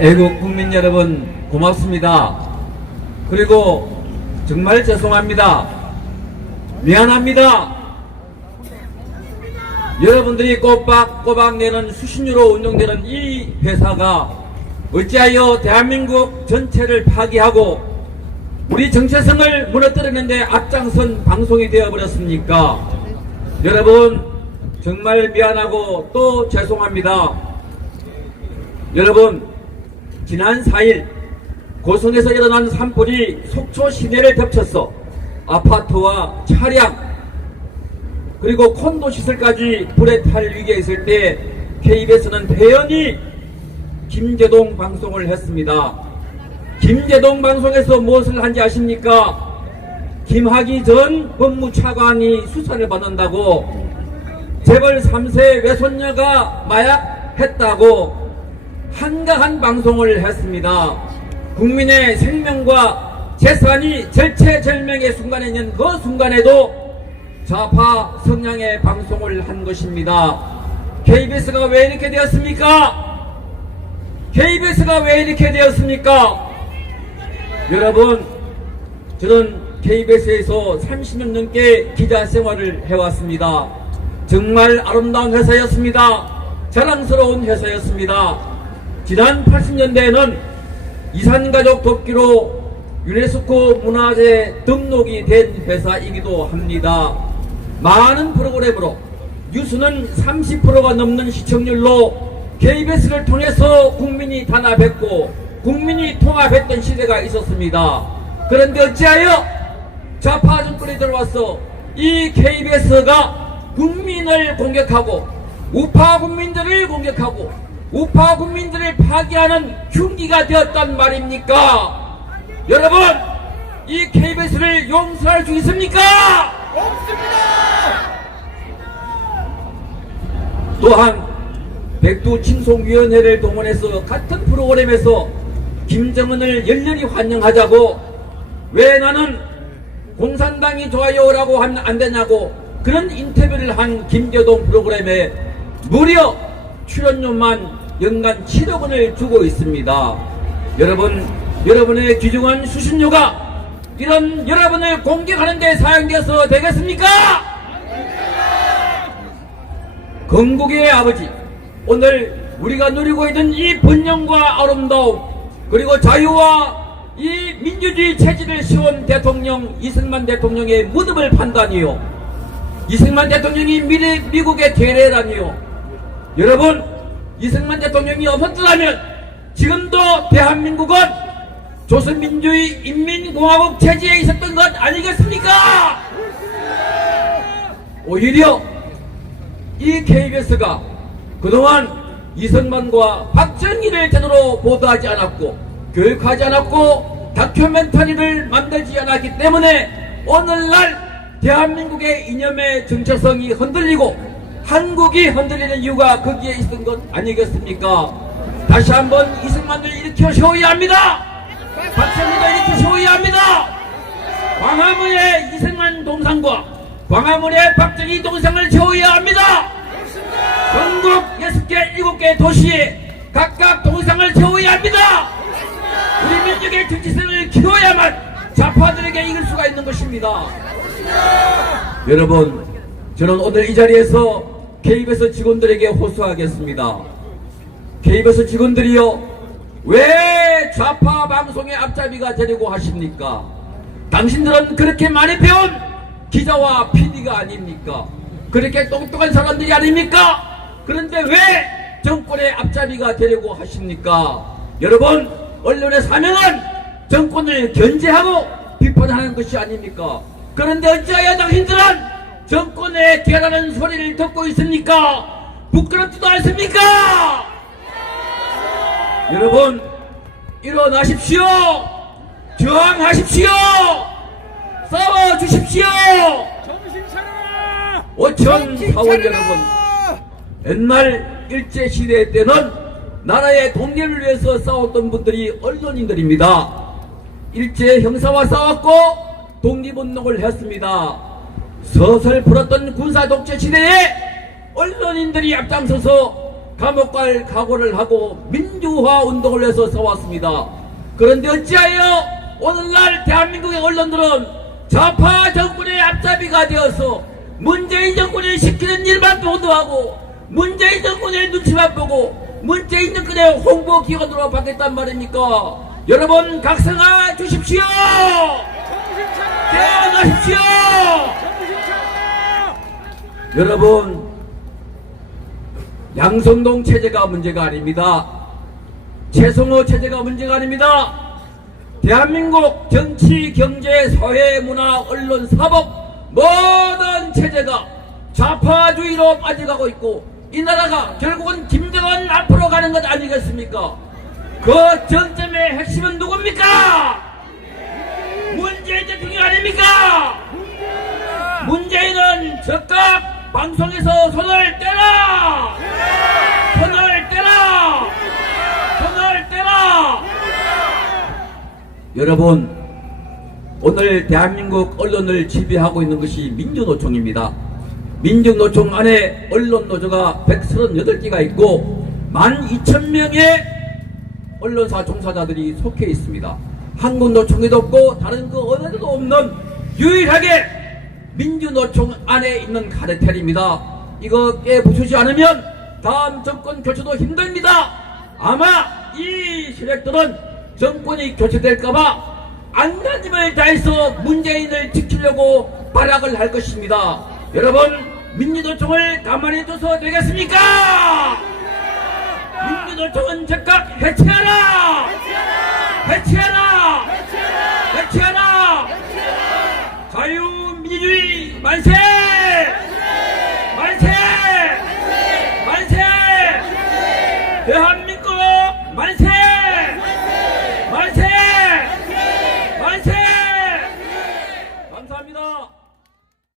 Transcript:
애국 국민 여러분 고맙습니다. 그리고 정말 죄송합니다. 미안합니다. 여러분들이 꼬박꼬박 내는 수신료로 운영되는 이 회사가 어찌하여 대한민국 전체를 파괴하고 우리 정체성을 무너뜨리는데 앞장선 방송이 되어버렸습니까? 여러분 정말 미안하고 또 죄송합니다. 여러분 지난 4일 고성에서 일어난 산불이 속초 시내를 덮쳐서 아파트와 차량 그리고 콘도 시설까지 불에 탈 위기에 있을 때 KBS는 대연히 김제동 방송을 했습니다. 김제동 방송에서 무엇을 한지 아십니까? 김학의 전 법무차관이 수사를 받는다고 재벌 3세 외손녀가 마약했다고 한가한 방송을 했습니다. 국민의 생명과 재산이 절체절명의 순간에 있는 그 순간에도 좌파 성향의 방송을 한 것입니다. KBS가 왜 이렇게 되었습니까? KBS가 왜 이렇게 되었습니까? 여러분, 저는 KBS에서 30년 넘게 기자 생활을 해왔습니다. 정말 아름다운 회사였습니다. 자랑스러운 회사였습니다. 지난 80년대에는 이산가족 돕기로 유네스코 문화재 등록이 된 회사이기도 합니다. 많은 프로그램으로 뉴스는 30%가 넘는 시청률로 KBS를 통해서 국민이 단합했고 국민이 통합했던 시대가 있었습니다. 그런데 어찌하여 좌파 정권이 들어와서 이 KBS가 국민을 공격하고 우파 국민들을 공격하고 우파 국민들을 파괴하는 흉기가 되었단 말입니까? 여러분, 이 KBS를 용서할 수 있습니까? 없습니다! 또한 백두친송위원회를 동원해서 같은 프로그램에서 김정은을 열렬히 환영하자고 왜 나는 공산당이 좋아요라고 하면 안 되냐고 그런 인터뷰를 한 김제동 프로그램에 무려 출연료만 연간 7억 원을 주고 있습니다. 여러분, 여러분의 귀중한 수신료가 이런 여러분을 공격하는 데 사용되어서 되겠습니까? 건국의 아버지, 오늘 우리가 누리고 있는 이 번영과 아름다움 그리고 자유와 이 민주주의 체질을 씌운 대통령 이승만 대통령의 무덤을 판다니요, 이승만 대통령이 미국의 괴뢰라니요. 여러분, 이승만 대통령이 없었더라면 지금도 대한민국은 조선민주주의 인민공화국 체제에 있었던 것 아니겠습니까? 오히려 이 KBS가 그동안 이승만과 박정희를 제대로 보도하지 않았고 교육하지 않았고 다큐멘터리를 만들지 않았기 때문에 오늘날 대한민국의 이념의 정체성이 흔들리고 한국이 흔들리는 이유가 거기에 있었던 것 아니겠습니까? 다시 한번 이승만을 일으켜 세워야 합니다. 박정희를 일으켜 세워야 합니다. 광화문의 이승만 동상과 광화문의 박정희 동상을 세워야 합니다. 전국 6개, 7개 도시에 각각 동상을 세워야 합니다. 우리 민족의 정체성을 키워야만 좌파들에게 이길 수가 있는 것입니다. 여러분, 저는 오늘 이 자리에서 KBS 직원들에게 호소하겠습니다. KBS 직원들이요, 왜 좌파 방송의 앞잡이가 되려고 하십니까? 당신들은 그렇게 많이 배운 기자와 PD가 아닙니까? 그렇게 똑똑한 사람들이 아닙니까? 그런데 왜 정권의 앞잡이가 되려고 하십니까? 여러분, 언론의 사명은 정권을 견제하고 비판하는 것이 아닙니까? 그런데 어찌하여 당신들은 정권의 개라는 소리를 듣고 있습니까? 부끄럽지도 않습니까? 여러분, 일어나십시오. 저항하십시오. 싸워주십시오. 정신 차려! 오천 사원 여러분, 옛날 일제시대 때는 나라의 독립을 위해서 싸웠던 분들이 언론인들입니다. 일제 형사와 싸웠고 독립운동을 했습니다. 서슬 풀었던 군사독재 시대에 언론인들이 앞장서서 감옥 갈 각오를 하고 민주화 운동을 해서 써왔습니다. 그런데 어찌하여 오늘날 대한민국의 언론들은 좌파 정권의 앞잡이가 되어서 문재인 정권이 시키는 일만 보도하고 문재인 정권의 눈치만 보고 문재인 정권의 홍보 기관으로 바뀌었단 말입니까? 여러분 각성하 주십시오. 깨어나십시오. 여러분 양선동 체제가 문제가 아닙니다. 최성호 체제가 문제가 아닙니다. 대한민국 정치, 경제, 사회, 문화, 언론, 사법 모든 체제가 좌파주의로 빠져가고 있고 이 나라가 결국은 김정은 앞으로 가는 것 아니겠습니까? 그 정점의 핵심은 누굽니까? 문재인 대통령 아닙니까? 문재인은 즉각 방송에서 손을 떼라! 손을 떼라! 손을 떼라! 여러분, 오늘 대한민국 언론을 지배하고 있는 것이 민주노총입니다. 민주노총 안에 언론노조가 138개가 있고 12,000명의 언론사 종사자들이 속해 있습니다. 한국노총에도 없고 다른 그 어디에도 없는 유일하게 민주노총 안에 있는 카르텔입니다. 이거 깨부수지 않으면 다음 정권 교체도 힘듭니다. 아마 이 세력들은 정권이 교체될까봐 안간힘을 다해서 문재인을 지키려고 발악을 할 것입니다. 여러분 민주노총을 가만히 둬서 되겠습니까? 민주노총은 즉각 해체하라! 해체하라! 해체하라! 자유민주주의 만세! 만세! 만세! 대한민국